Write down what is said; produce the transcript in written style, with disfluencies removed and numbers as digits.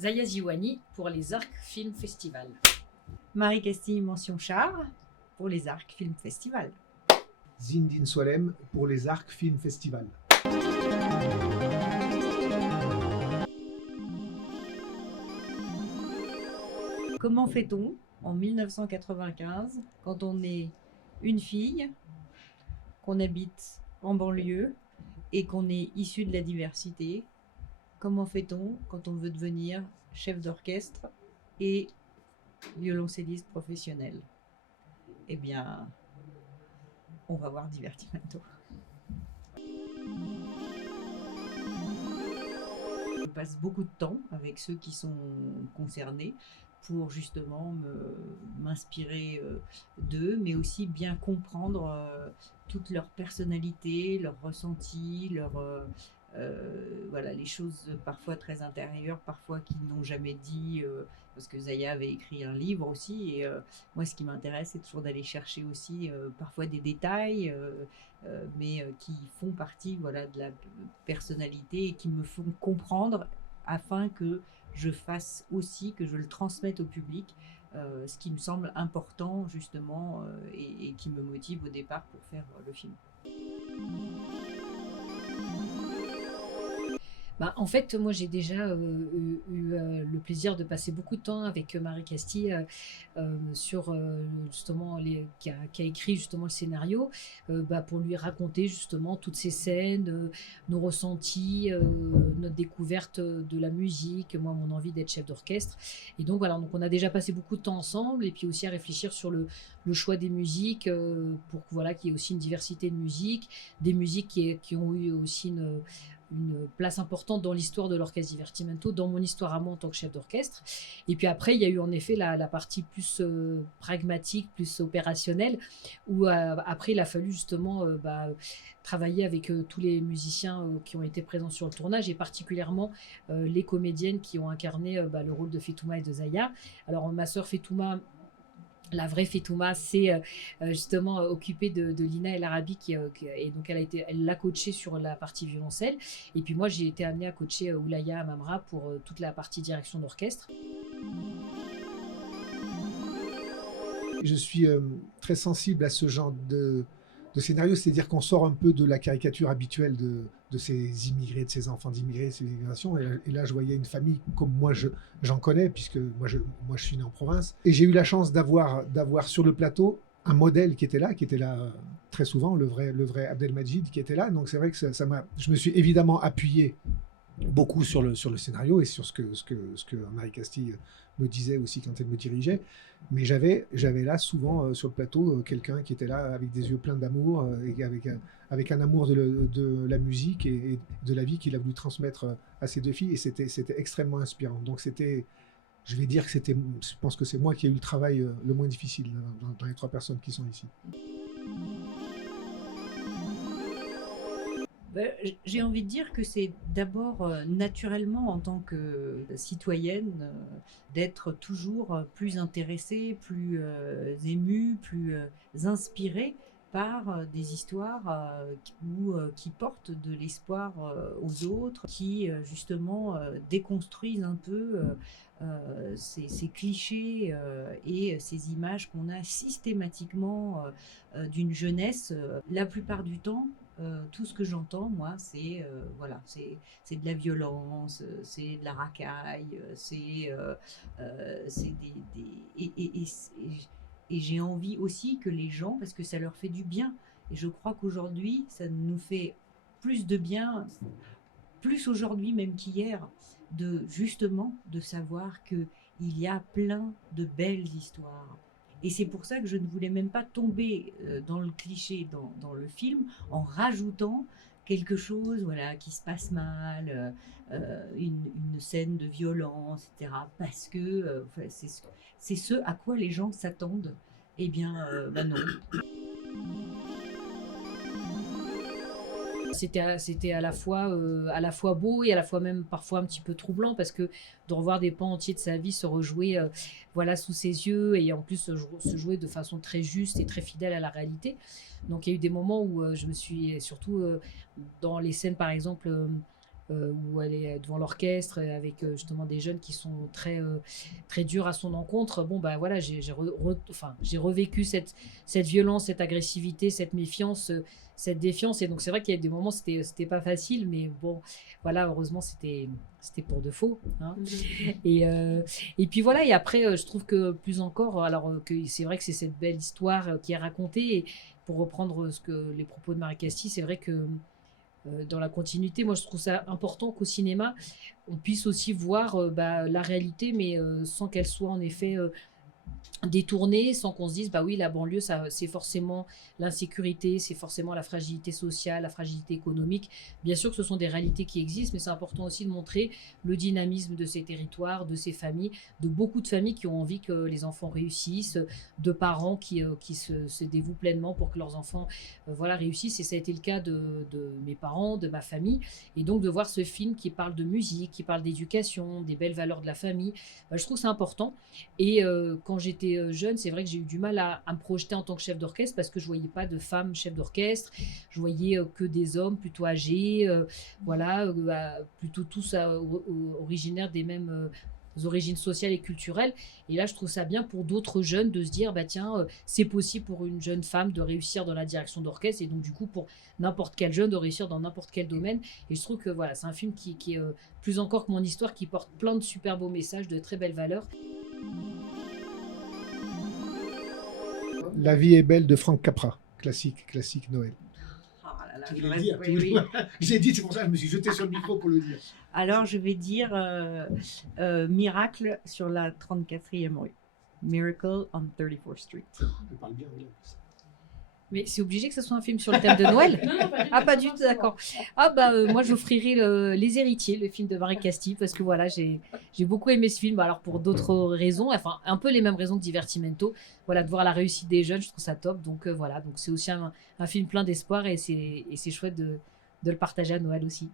Zaya Ziouani pour les Arcs Film Festival. Marie Castille, mention Char, pour les Arcs Film Festival. Zindine Soilem pour les Arcs Film Festival. Comment fait-on en 1995 quand on est une fille, qu'on habite en banlieue et qu'on est issu de la diversité? Comment fait-on quand on veut devenir chef d'orchestre et violoncelliste professionnel? Eh bien, on va voir Divertimento. Je passe beaucoup de temps avec ceux qui sont concernés pour justement m'inspirer d'eux, mais aussi bien comprendre toute leur personnalité, leurs ressentis, voilà, les choses parfois très intérieures, parfois qu'ils n'ont jamais dit, parce que Zaya avait écrit un livre aussi, et moi ce qui m'intéresse c'est toujours d'aller chercher aussi parfois des détails, mais qui font partie, voilà, de la personnalité et qui me font comprendre afin que je fasse aussi, que je le transmette au public, ce qui me semble important justement et qui me motive au départ pour faire le film. En fait, moi, j'ai déjà eu le plaisir de passer beaucoup de temps avec Marie Castille sur justement qui a écrit justement le scénario pour lui raconter justement toutes ces scènes, nos ressentis, notre découverte de la musique, moi, mon envie d'être chef d'orchestre. Et donc voilà, donc on a déjà passé beaucoup de temps ensemble et puis aussi à réfléchir sur le choix des musiques pour voilà, qu'il y ait aussi une diversité de musiques, des musiques qui ont eu aussi une place importante dans l'histoire de l'orchestre Divertimento, dans mon histoire à moi en tant que chef d'orchestre. Et puis après, il y a eu en effet la partie plus pragmatique, plus opérationnelle, où après, il a fallu justement travailler avec tous les musiciens qui ont été présents sur le tournage, et particulièrement les comédiennes qui ont incarné le rôle de Fetouma et de Zaya. Alors, ma sœur Fetouma, la vraie Fetouma, s'est justement occupée de Lina El Arabi, et donc elle l'a coachée sur la partie violoncelle. Et puis moi, j'ai été amenée à coacher Oulaya Mamra pour toute la partie direction d'orchestre. Je suis très sensible à ce genre de scénario, c'est-à-dire qu'on sort un peu de la caricature habituelle de ces immigrés, de ces enfants d'immigrés, de ces immigrations. Et là, je voyais une famille comme moi, j'en connais, puisque moi, je suis né en province. Et j'ai eu la chance d'avoir sur le plateau un modèle qui était là très souvent, le vrai Abdelmajid qui était là. Donc c'est vrai que je me suis évidemment appuyé beaucoup sur le scénario et sur ce que Marie Castille me disait aussi quand elle me dirigeait. Mais j'avais là souvent sur le plateau quelqu'un qui était là avec des yeux pleins d'amour et avec un amour de la musique et de la vie qu'il a voulu transmettre à ses deux filles, et c'était extrêmement inspirant. Donc je vais dire que je pense que c'est moi qui ai eu le travail le moins difficile dans les trois personnes qui sont ici. J'ai envie de dire que c'est d'abord naturellement en tant que citoyenne d'être toujours plus intéressée, plus émue, plus inspirée par des histoires qui portent de l'espoir aux autres, qui justement déconstruisent un peu ces clichés et ces images qu'on a systématiquement d'une jeunesse. La plupart du temps, tout ce que j'entends, moi, c'est voilà, c'est de la violence, c'est de la racaille, et j'ai envie aussi que les gens, parce que ça leur fait du bien, et je crois qu'aujourd'hui, ça nous fait plus de bien, plus aujourd'hui même qu'hier, justement de savoir qu'il y a plein de belles histoires. Et c'est pour ça que je ne voulais même pas tomber dans le cliché dans le film en rajoutant quelque chose, voilà, qui se passe mal, une scène de violence, etc. Parce que c'est ce à quoi les gens s'attendent. Eh bien, non. C'était à la fois beau et à la fois même parfois un petit peu troublant, parce que de revoir des pans entiers de sa vie se rejouer voilà, sous ses yeux, et en plus se jouer de façon très juste et très fidèle à la réalité. Donc il y a eu des moments où je me suis, surtout dans les scènes par exemple où elle est devant l'orchestre avec justement des jeunes qui sont très durs à son encontre. Bon, bah voilà, j'ai revécu cette violence, cette agressivité, cette méfiance, cette défiance. Et donc, c'est vrai qu'il y a des moments, c'était pas facile, mais bon, voilà, heureusement, c'était pour de faux. Hein. Et puis voilà, et après, je trouve que plus encore, alors que c'est vrai que c'est cette belle histoire qui est racontée. Et pour reprendre les propos de Marie Castille, c'est vrai que dans la continuité, moi je trouve ça important qu'au cinéma, on puisse aussi voir la réalité, mais sans qu'elle soit en effet détournée, sans qu'on se dise bah oui, la banlieue ça c'est forcément l'insécurité, c'est forcément la fragilité sociale, la fragilité économique. Bien sûr que ce sont des réalités qui existent, mais c'est important aussi de montrer le dynamisme de ces territoires, de ces familles, de beaucoup de familles qui ont envie que les enfants réussissent, de parents qui se dévouent pleinement pour que leurs enfants voilà, réussissent. Et ça a été le cas de mes parents, de ma famille. Et donc de voir ce film qui parle de musique, qui parle d'éducation, des belles valeurs de la famille, je trouve que c'est important. Et quand j'étais jeune, c'est vrai que j'ai eu du mal à me projeter en tant que chef d'orchestre parce que je voyais pas de femmes chef d'orchestre. Je voyais que des hommes plutôt âgés, voilà, plutôt tous originaires des mêmes origines sociales et culturelles. Et là, je trouve ça bien pour d'autres jeunes de se dire, bah tiens, c'est possible pour une jeune femme de réussir dans la direction d'orchestre et donc du coup pour n'importe quel jeune de réussir dans n'importe quel domaine. Et je trouve que voilà, c'est un film qui est plus encore que mon histoire, qui porte plein de super beaux messages, de très belles valeurs. La vie est belle de Frank Capra, classique Noël. Ah là là, Tu je voulais le reste- dire, tu oui, voulais- oui. J'ai dit, c'est pour ça que je me suis jeté sur le micro pour le dire. Alors, je vais dire Miracle sur la 34e rue. Miracle on 34th Street. Elle parle bien anglais. Mais c'est obligé que ce soit un film sur le thème de Noël? Ah, pas du tout, d'accord. Ah, moi, j'offrirai Les Héritiers, le film de Marie Castille, parce que voilà, j'ai beaucoup aimé ce film. Alors, pour d'autres raisons, enfin, un peu les mêmes raisons que Divertimento. Voilà, de voir la réussite des jeunes, je trouve ça top. Donc, voilà, donc c'est aussi un film plein d'espoir et c'est chouette de le partager à Noël aussi.